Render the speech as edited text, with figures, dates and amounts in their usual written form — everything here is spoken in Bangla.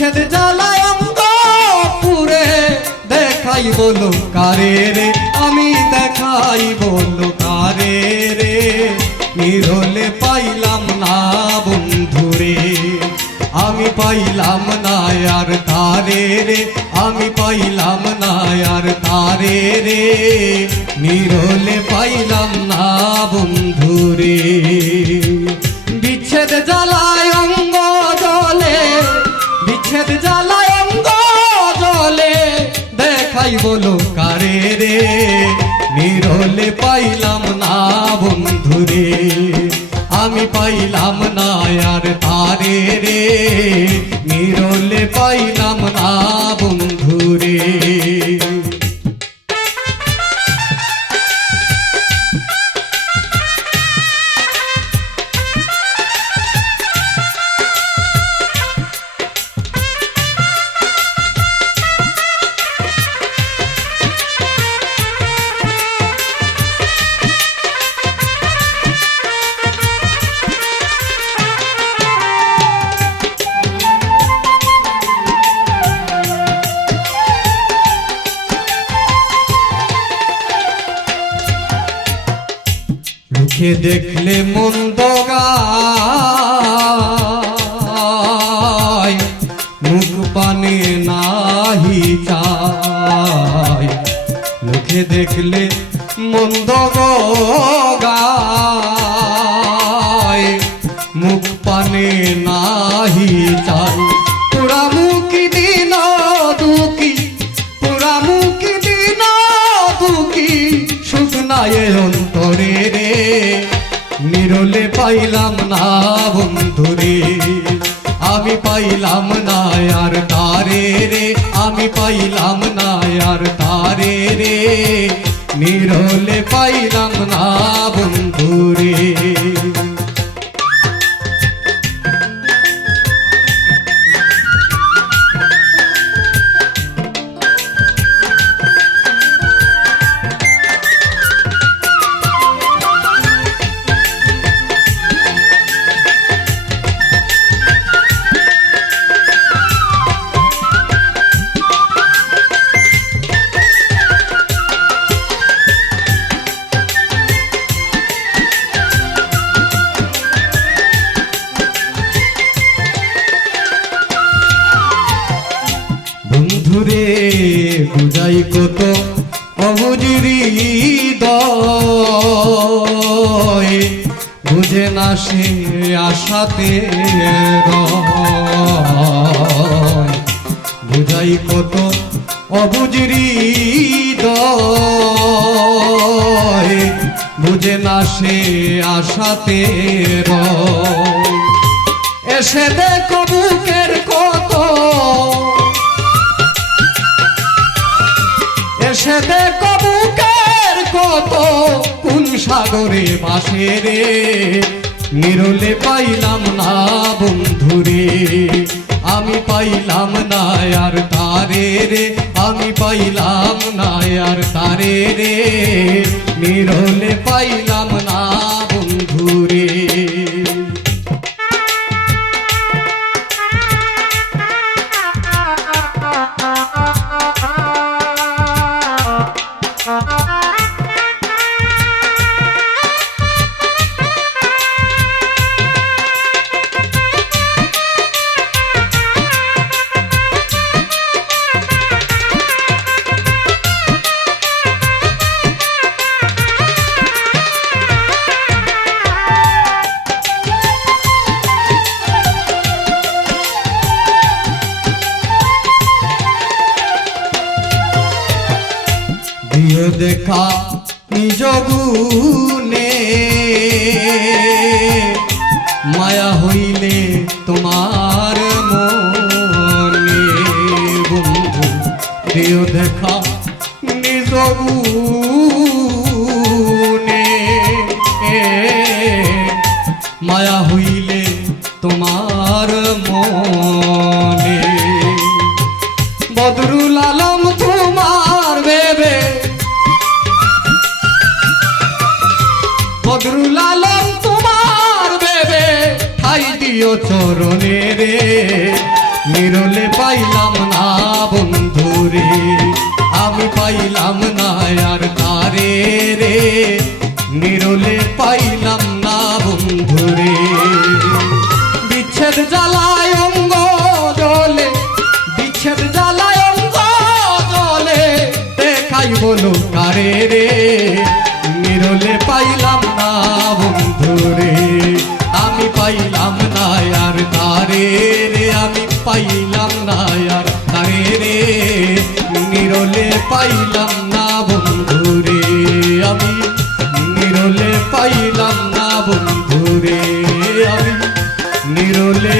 বিচ্ছেদ জ্বালায় অঙ্গ পুরে দেখাই বলো কারে রে, আমি দেখাই বলো কারে রে, নিরলে পাইলাম না বন্ধুরে, আমি পাইলাম না আর তারে রে, আমি পাইলাম না আর তারে রে, নিরলে পাইলাম না বন্ধুরে। বিচ্ছেদ জ্বালায় অঙ্গ জলে, বিচ্ছেদ জ্বালায় অঙ্গ জলে দেখাই বলো কারে রে, নিরলে পাইলাম না বন্ধুরে, আমি পাইলাম না আর তারে রে, নিরলে পাইলাম না বন্ধুরে। মুখে দেখলে মন্দ গায়, মুখ পানে নাহি চায়, মুখে দেখলে মন্দ গায়, মুখ পানে নাহি চায়, পোড়া মুখি দিন দুঃখী, পোড়া মুখি দিন দুঃখী, শুকনায় অন্তরে রে, নিরলে পাইলাম না বন্ধুরে, আমি পাইলাম না আর তারে রে, আমি পাইলাম না আর তারে রে, নিরলে পাইলাম না বন্ধুরে। বন্ধুরে বুঝাই কত অবুঝিরি দয়, বুঝে না সে আশাতে রয়, বুঝাই কত অবুঝিরি দয়, বুঝে না সে আশাতে রয়, এসে দেখো বুকের কত, এসে দেখো বুকের কত, কোন সাগরে ভাসে রে, নিরলে পাইলাম না বন্ধুরে, আমি পাইলাম না আর তারে রে, আমি পাইলাম না আর তারে রে, নিরলে পাইলাম না বন্ধুরে। দিও দেখা নিজ গুণে, মায়া হইলে তোমার মনে, বন্ধু দিও দেখা নিজ গুণে, মায়া হইলে তোমার মনে, বদরুল আলম তোমার ভেবে, বদরুল আলম তোমার ভেবে ঠাই দিও চরণে রে, নিরলে পাইলাম না বন্ধুরে, আমি পাইলাম না আর তারে রে, নিরলে পাইলাম না বন্ধুরে। বিচ্ছেদ জ্বালায় অঙ্গ জলে, বিচ্ছেদ জ্বালায় অঙ্গ জলে, দেখাই বলো কারে রে, নিরলে পাইলাম না বন্ধুরে, আমি পাইলাম না আর তারে রে, আমি পাইলাম না আর তারে রে, নিরলে পাইলাম না বন্ধুরে, আমি নিরলে পাইলাম না বন্ধুরে, আমি নিরলে